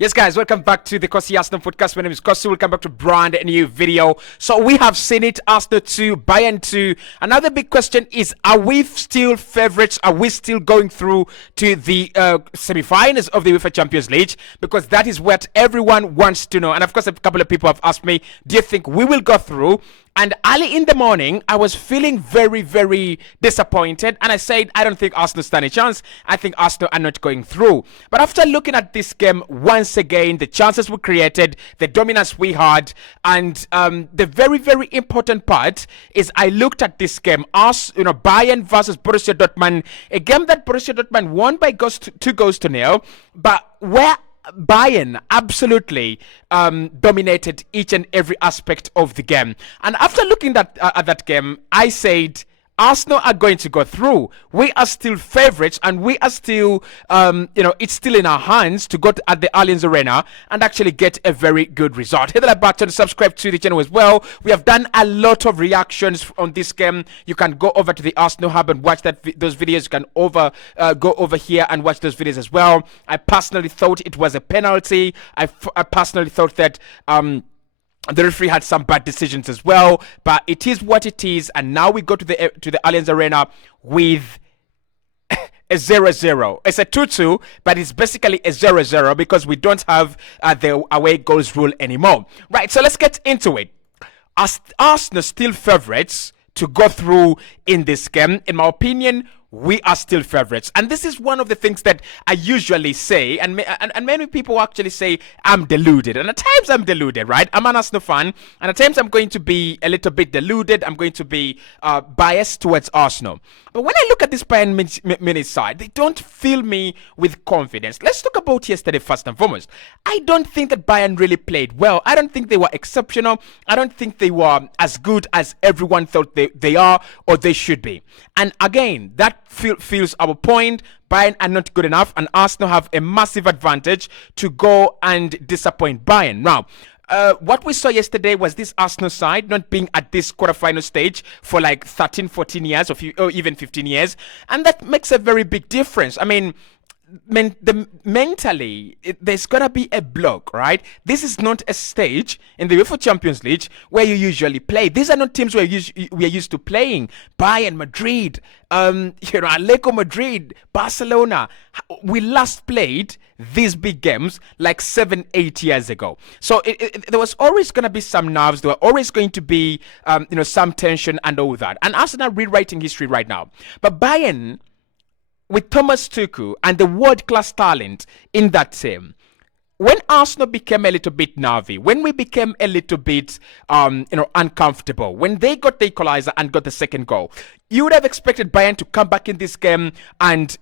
Yes, guys, welcome back to the Cossy Arsenal podcast. My name is Cossy. Welcome back to brand new video. So we have seen it, Arsenal 2, Bayern 2. Another big question is, are we still favorites? Are we still going through to the semi-finals of the UEFA Champions League? Because that is what everyone wants to know. And of course, a couple of people have asked me, do you think we will go through? And early in the morning, I was feeling very, very disappointed. And I said, I don't think Arsenal stand a chance. I think Arsenal are not going through. But after looking at this game once again, the chances we created, the dominance we had, and the very, very important part is I looked at this game, Bayern versus Borussia Dortmund, a game that Borussia Dortmund won by 2-0, but where Bayern absolutely dominated each and every aspect of the game. And after looking at that game, I said, Arsenal are going to go through. We are still favorites, and we are still, it's still in our hands to go at the Allianz Arena and actually get a very good result. Hit the like button, subscribe to the channel as well. We have done a lot of reactions on this game. You can go over to the Arsenal Hub and watch those videos. You can go over here and watch those videos as well. I personally thought it was a penalty. I personally thought that the referee had some bad decisions as well, but it is what it is. And now we go to the Allianz Arena with a 0-0. It's a 2-2, but it's basically a 0-0 because we don't have the away goals rule anymore. Right, so let's get into it. Arsenal still favorites to go through in this game. In my opinion, we are still favorites. And this is one of the things that I usually say, and many people actually say I'm deluded. And at times I'm deluded, right? I'm an Arsenal fan, and at times I'm going to be a little bit deluded. I'm going to be biased towards Arsenal. But when I look at this Bayern Munich side, they don't fill me with confidence. Let's talk about yesterday first and foremost. I don't think that Bayern really played well. I don't think they were exceptional. I don't think they were as good as everyone thought they are or they should be. And again, that feels our point. Bayern are not good enough, and Arsenal have a massive advantage to go and disappoint Bayern. Now, what we saw yesterday was this Arsenal side not being at this quarterfinal stage for like 13, 14 years or even 15 years. And that makes a very big difference. I mean, mentally, there's gonna be a block, right? This is not a stage in the UEFA Champions League where you usually play. These are not teams we are used to playing. Bayern, Madrid, Atletico Madrid, Barcelona. We last played these big games like 7-8 years ago. So there was always going to be some nerves. There were always going to be some tension and all that. And Arsenal rewriting history right now. But Bayern, with Thomas Tuchel and the world-class talent in that team, when Arsenal became a little bit nervy, when we became a little bit uncomfortable, when they got the equalizer and got the second goal, you would have expected Bayern to come back in this game and,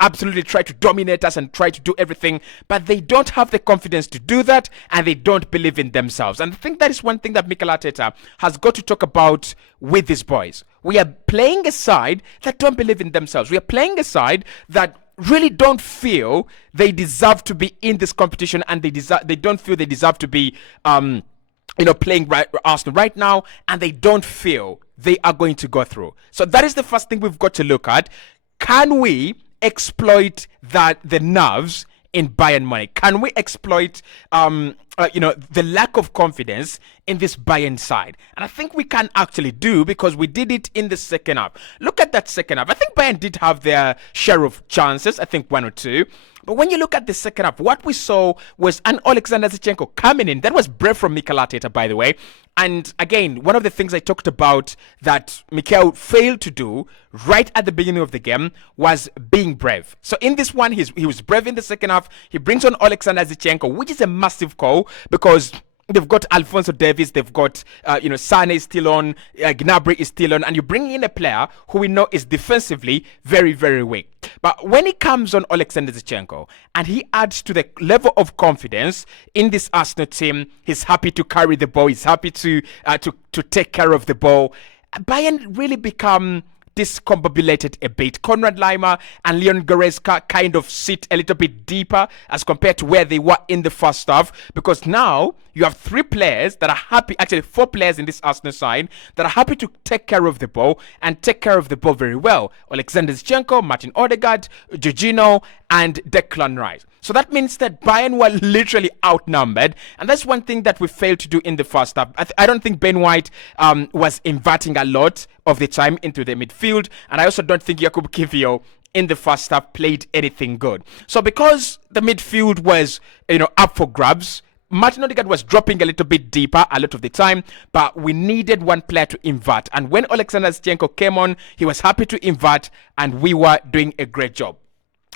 absolutely try to dominate us and try to do everything. But they don't have the confidence to do that, and they don't believe in themselves. And I think that is one thing that Mikel Arteta has got to talk about with these boys. We are playing a side that don't believe in themselves. We are playing a side that really don't feel they deserve to be in this competition, and they don't feel they deserve to be playing Arsenal right now, and they don't feel they are going to go through. So that is the first thing we've got to look at. Can we exploit the nerves in Bayern Munich? Can we exploit the lack of confidence in this Bayern side? And I think we can actually do, because we did it in the second half. Look at that second half. I think Bayern did have their share of chances, I think one or two. But when you look at the second half, what we saw was an Alexander Zinchenko coming in. That was brave from Mikel Arteta, by the way. And again, one of the things I talked about that Mikel failed to do right at the beginning of the game was being brave. So in this one, he was brave in the second half. He brings on Alexander Zinchenko, which is a massive call because they've got Alphonso Davies, they've got, Sane is still on, Gnabry is still on, and you bring in a player who we know is defensively very, very weak. But when he comes on Alexander Zinchenko and he adds to the level of confidence in this Arsenal team, he's happy to carry the ball, he's happy to take care of the ball. Bayern really become discombobulated a bit. Konrad Laimer and Leon Goretzka kind of sit a little bit deeper as compared to where they were in the first half, because now you have three players that are happy, actually four players in this Arsenal side that are happy to take care of the ball and take care of the ball very well. Alexander Zinchenko, Martin Odegaard, Jorginho and Declan Rice. So that means that Bayern were literally outnumbered, and that's one thing that we failed to do in the first half. I don't think Ben White was inverting a lot of the time into the midfield, and I also don't think Jakub Kivior in the first half played anything good. So because the midfield was, up for grabs, Martin Odegaard was dropping a little bit deeper a lot of the time, but we needed one player to invert. And when Alexander Zinchenko came on, he was happy to invert, and we were doing a great job.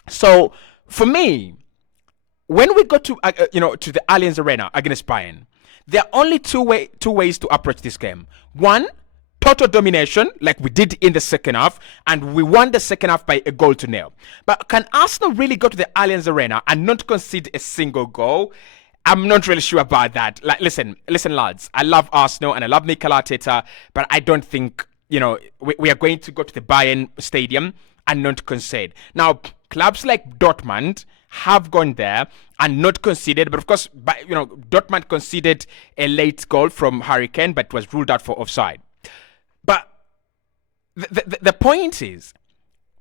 So for me, when we go to to the Allianz Arena against Bayern, there are only two ways to approach this game. One, total domination, like we did in the second half, and we won the second half by a goal-0. But can Arsenal really go to the Allianz Arena and not concede a single goal? I'm not really sure about that. Like, listen, lads. I love Arsenal and I love Mikel Arteta, but I don't think we are going to go to the Bayern Stadium and not concede. Now, clubs like Dortmund have gone there and not conceded, but of course, Dortmund conceded a late goal from Harry Kane, but was ruled out for offside. But the point is,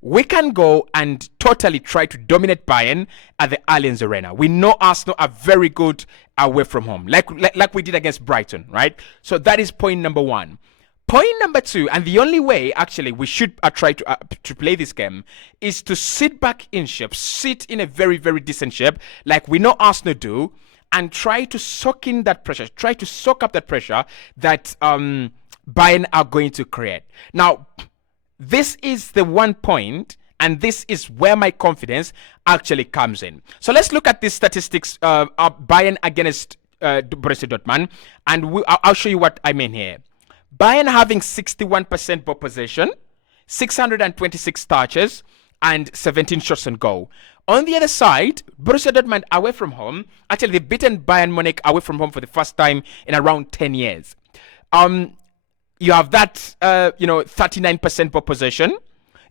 we can go and totally try to dominate Bayern at the Allianz Arena. We know Arsenal are very good away from home, like we did against Brighton, right? So that is point number one. Point number two, and the only way actually we should try to play this game, is to sit back in shape, sit in a very, very decent shape, like we know Arsenal do, and try to soak in that pressure, try to soak up that pressure that Bayern are going to create. Now, this is the one point, and this is where my confidence actually comes in. So let's look at these statistics of Bayern against Borussia Dortmund, and I'll show you what I mean here. Bayern having 61% ball possession, 626 touches, and 17 shots on goal. On the other side, Borussia Dortmund away from home, actually they've beaten Bayern Munich away from home for the first time in around 10 years. You have that, 39% ball possession.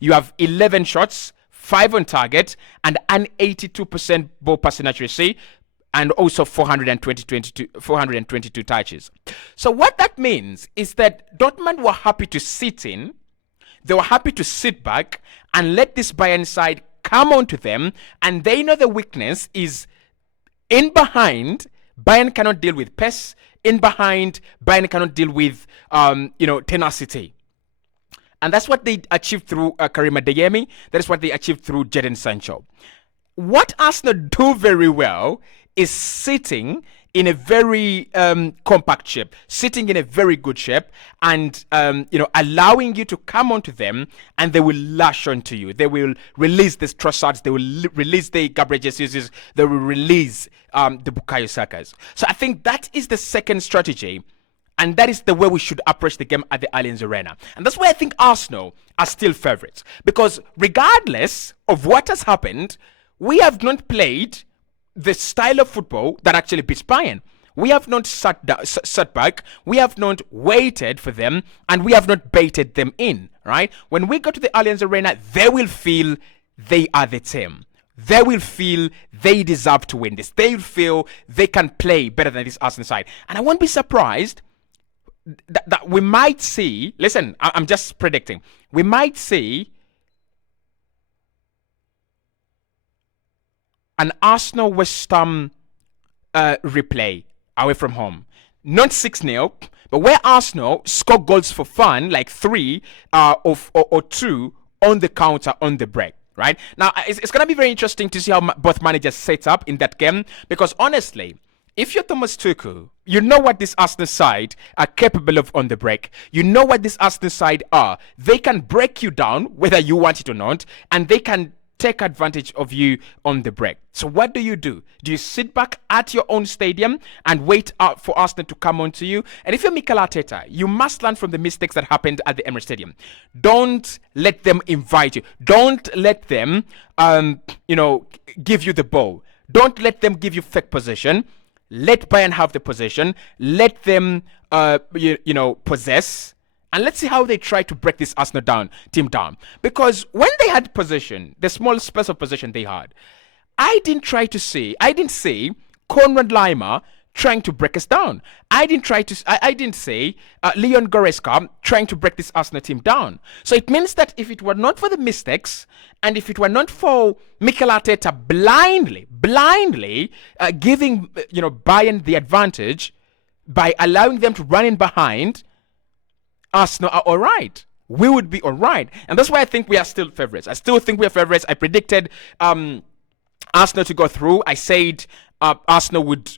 You have 11 shots, 5 on target, and an 82% ball passing accuracy, and also 422 touches. So what that means is that Dortmund were happy to sit in, they were happy to sit back and let this Bayern side come onto them, and they know the weakness is in behind. Bayern cannot deal with pace. In behind, Bayern cannot deal with tenacity. And that's what they achieved through Karim Adeyemi. That is what they achieved through Jadon Sancho. What Arsenal do very well is sitting in a very compact shape, sitting in a very good shape, and allowing you to come onto them, and they will lash onto you. They will release the Trossards, they will release the Gabriel Jesus, they will release the Bukayo Sakas. So I think that is the second strategy, and that is the way we should approach the game at the Allianz Arena. And that's why I think Arsenal are still favourites, because regardless of what has happened, we have not played the style of football that actually beats Bayern. We have not sat back, we have not waited for them, and we have not baited them in, right? When we go to the Allianz Arena, they will feel they are the team. They will feel they deserve to win this. They will feel they can play better than this Arsenal side. And I won't be surprised that we might see, listen, I'm just predicting, we might see an Arsenal West Ham replay away from home. Not 6-0, but where Arsenal score goals for fun, like 3 or 2 on the counter, on the break. Right? Now, it's going to be very interesting to see how both managers set up in that game, because honestly, if you're Thomas Tuchel, you know what this Arsenal side are capable of on the break. You know what this Arsenal side are. They can break you down, whether you want it or not, and they can take advantage of you on the break. So what do? Do you sit back at your own stadium and wait out for Arsenal to come on to you? And if you're Mikel Arteta, you must learn from the mistakes that happened at the Emirates Stadium. Don't let them invite you. Don't let them, give you the ball. Don't let them give you fake possession. Let Bayern have the possession. Let them, possess. And let's see how they try to break this Arsenal team down. Because when they had possession, the small space of possession they had, I didn't see Konrad Laimer trying to break us down. I didn't say Leon Goretzka trying to break this Arsenal team down. So it means that if it were not for the mistakes and if it were not for Mikel Arteta blindly giving Bayern the advantage by allowing them to run in behind, Arsenal are all right. We would be all right. And that's why I think we are still favorites. I still think we are favorites. I predicted Arsenal to go through. I said Arsenal would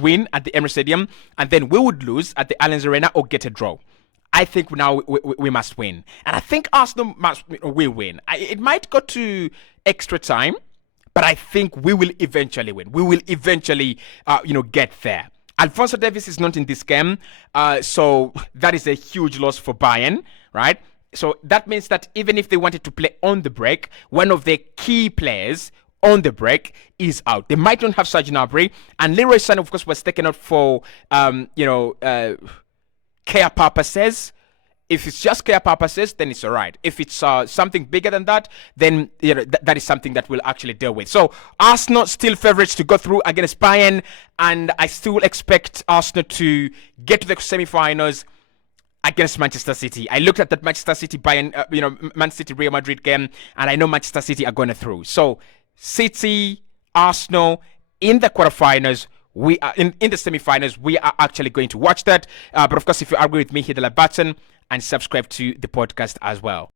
win at the Emirates Stadium, and then we would lose at the Allianz Arena or get a draw. I think now we must win, and I think Arsenal will win. It might go to extra time, but I think we will eventually win. We will eventually, get there. Alphonso Davies is not in this game, so that is a huge loss for Bayern, right? So that means that even if they wanted to play on the break, one of their key players on the break is out. They might not have Serge Gnabry, and Leroy Sané, of course, was taken out for care purposes. If it's just care purposes, then it's all right. If it's something bigger than that, then that is something that we'll actually deal with. So Arsenal still favourites to go through against Bayern, and I still expect Arsenal to get to the semi-finals against Manchester City. I looked at that Manchester City Bayern, Man City Real Madrid game, and I know Manchester City are going through. So City, Arsenal in the quarterfinals. We are in the semi-finals. We are actually going to watch that. But of course, if you agree with me, hit the like button and subscribe to the podcast as well.